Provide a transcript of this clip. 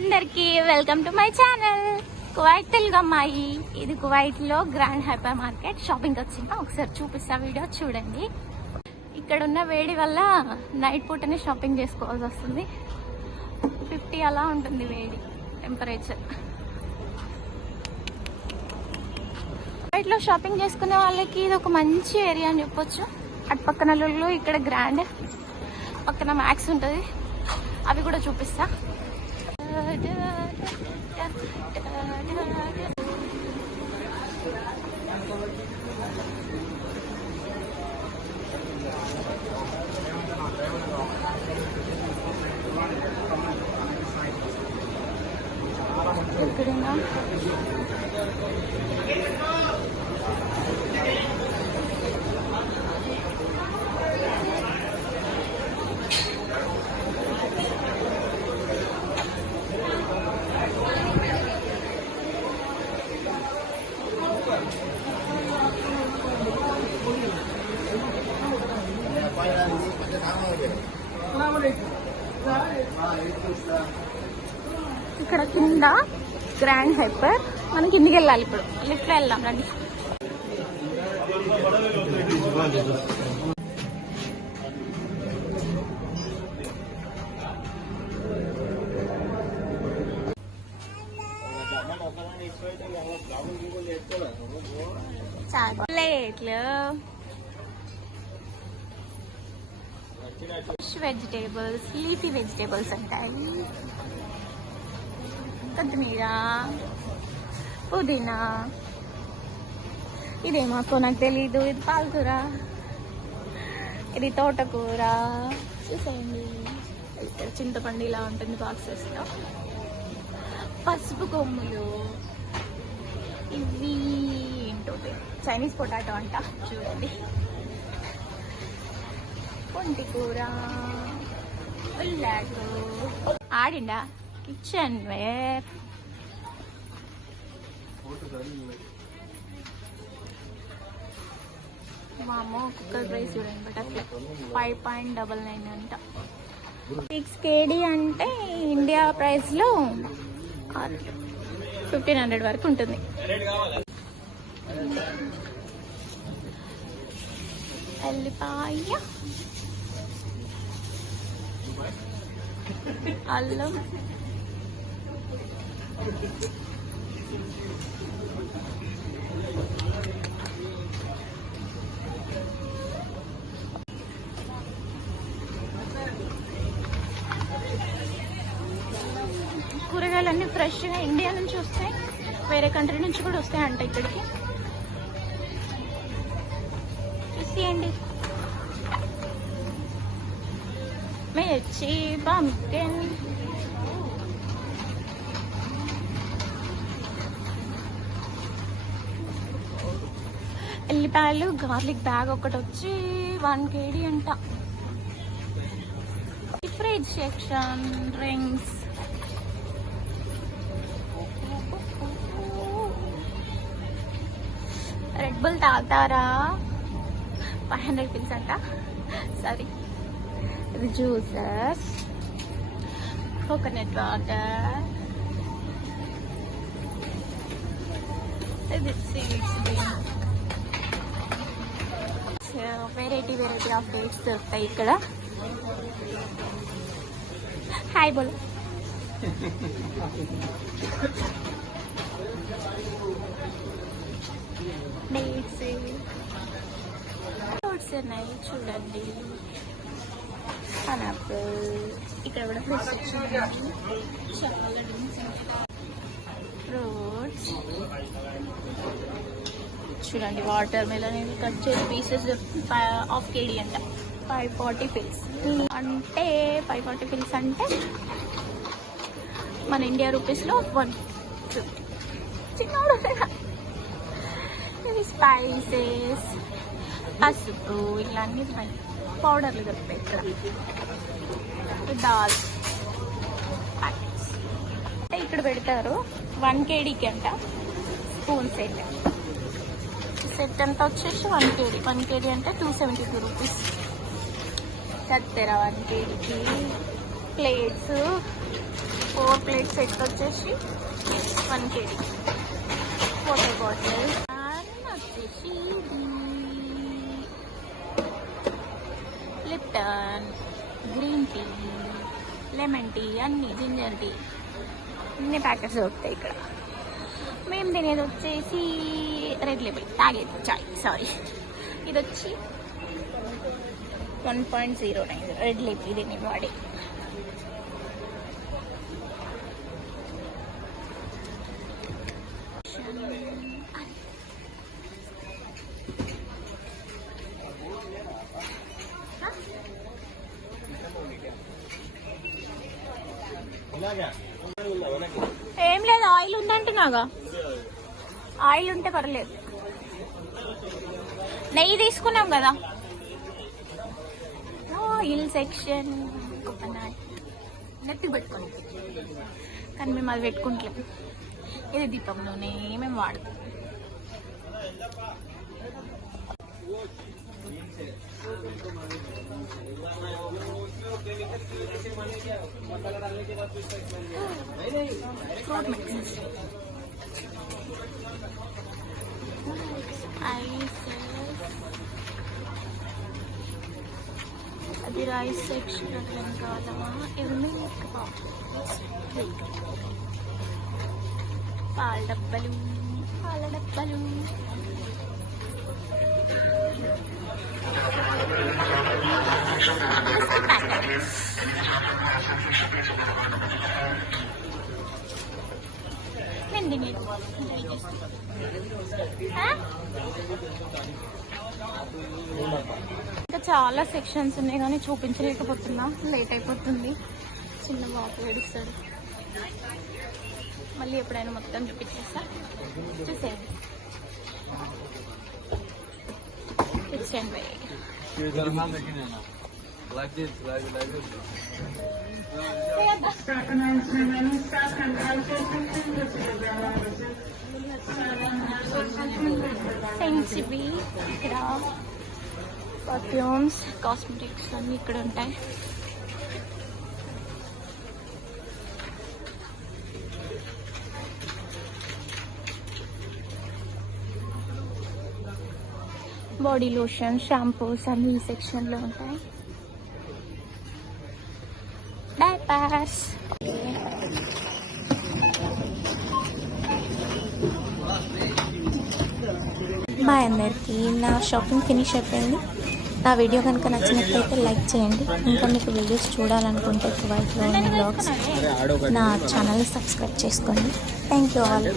అందరికి welcome to my channel. Kuwait Telugu అమ్మాయి. ఇది కువైట్లో గ్రాండ్ హైపర్ మార్కెట్ షాపింగ్ వచ్చిందా? ఒకసారి చూపిస్తా వీడియో చూడండి. ఇక్కడ ఉన్న వేడి వల్ల నైట్ పూటనే షాపింగ్ చేసుకోవాల్సి వస్తుంది. ఫిఫ్టీ అలా ఉంటుంది వేడి టెంపరేచర్. కువైట్లో షాపింగ్ చేసుకునే వాళ్ళకి ఇది ఒక మంచి ఏరియా అని చెప్పొచ్చు. అటు పక్కన ఇక్కడ గ్రాండ్. పక్కన మ్యాక్స్ ఉంటుంది. అవి కూడా చూపిస్తా. ఇక్కడేనా ఇక్కడ కింద గ్రాండ్ హైపర్. మనం కిందికి వెళ్ళాలి ఇప్పుడు. లిఫ్ట్లో వెళ్దాం రండి. చాక్లెట్లు ఫిష్ వెజిటేబుల్స్ లీఫీ వెజిటేబుల్స్ ఉంటాయి కొత్తిమీర పుదీనా? ఇదేమాకో నాకు తెలీదు ఇది పాలకూర. ఇది తోటకూర. చూసేయండి. ఇక్కడ చింతపండు ఇలా ఉంటుంది బాక్సెస్లో. పసుపు కొమ్ములు. ఇవి ఏంటో చైనీస్ పొటాటో అంట చూడండి. పొంటి కూర. ఉల్లాకు ఆడిండా? కిచెన్ వేర్ మామో కుక్కర్ ప్రైస్ చూడండి butterfly five point double nine అంట. సిక్స్ కేడీ అంటే ఇండియా ప్రైస్లో ఫిఫ్టీన్ హండ్రెడ్ వరకు ఉంటుంది. ఎల్లిపాయ. అల్లం. కూరగాయలన్నీ ఫ్రెష్గా ఇండియా నుంచి వస్తాయి. వేరే కంట్రీ నుంచి కూడా వస్తాయి అంట ఇక్కడికి. చూసేయండి. మిర్చి పంకెన్ ఎల్లిపాయలు గార్లిక్ బ్యాగ్ ఒకటి వచ్చి వన్ కేడీ అంట. Fridge section drinks Red Bull తాగుతారా? ఫైవ్ హండ్రెడ్ పిల్స్ అంట. సారీ. ఇది జ్యూసెస్. Coconut water. ఇది seeds variety variety of dates దొరుకుతాయి ఇక్కడ. హాయ్ బోల్. డేట్స్ ఫ్రూట్స్ ఉన్నాయి చూడండి. పైనాపిల్ ఇక్కడ కూడా ఫ్రూట్స్ ఫ్రూట్స్ చూడండి వాటర్ మెలన్ ఇవి కట్ చేసి పీసెస్ హాఫ్ కేజీ అంట. ఫైవ్ ఫార్టీ పిల్స్ అంటే ఫైవ్ ఫార్టీ పిల్స్ అంటే మన ఇండియా రూపీస్లో వన్ ఫిఫ్టీ చిన్నోడు స్పైసెస్ పసుపు ఇలా అన్ని పౌడర్లు దొరుకుతాయి ఇక్కడ దాల్. ప్యాకెట్స్ అంటే ఇక్కడ పెడతారు వన్ కేడీకి అంట. స్పూన్ సెట్ సెట్ అంతా వచ్చేసి వన్ కేజీ వన్ కేజీ అంటే టూ సెవెంటీ టూ రూపీస్ కత్తెర వన్ కేజీకి ప్లేట్స్ ఫోర్ ప్లేట్స్ సెట్ వచ్చేసి వన్ కేజీ వాటర్ బాటిల్ వచ్చేసి Lipton green tea lemon tea అన్ని జింజర్ టీ అన్ని ప్యాకెట్స్ దొరుకుతాయి ఇక్కడ. మేము తినేది వచ్చేసి రెడ్ లేబుల్ తాగేది చాయ్ సారీ ఇది వచ్చి one point zero nine Red Label ఇది నేను వాడే ఏం లేదు ఆయిల్ ఉందంటున్నాగా ఆయిల్ ఉంటే పర్లేదు నెయ్యి తీసుకున్నాం కదా. Oil section coconut. నెత్తి పెట్టుకున్నాం. కానీ మేము అది పెట్టుకుంటలేం. ఇది దీపం నూనె మేము వాడతాం. ఫ్రూట్ మిక్సెస్ ఐస్ అది రైస్ సెక్షన్ అట్లా కావాలమ్మా ఇది మిల్క్ మిల్క్ పాల డబ్బలు పాల డబ్బలు నేను ఇంకా చాలా సెక్షన్స్ ఉన్నాయి కానీ చూపించలేకపోతున్నా. లేట్ అయిపోతుంది. చిన్న బాబు ఏడుస్తాడు. మళ్ళీ ఎప్పుడైనా మొత్తం చూపించేస్తా. చూసేయండి. ఇచ్చేయండి ఫ్రెండ్స్ Like ఇక్కడ పర్ఫ్యూమ్స్ కాస్మెటిక్స్ అన్నీ ఇక్కడ ఉంటాయి. బాడీ లోషన్ షాంపూస్ అన్ని ఈ సెక్షన్లో ఉంటాయి. డైపర్స్ బాయ్ అందరికీ. నా షాపింగ్ ఫినిష్ అయిపోయింది. నా వీడియో కనుక నచ్చినట్లయితే లైక్ చేయండి. ఇంకా మీకు వీడియోస్ చూడాలనుకుంటే కువైట్లోని బ్లాగ్స్ నా ఛానల్ని సబ్స్క్రైబ్ చేసుకోండి. Thank you all.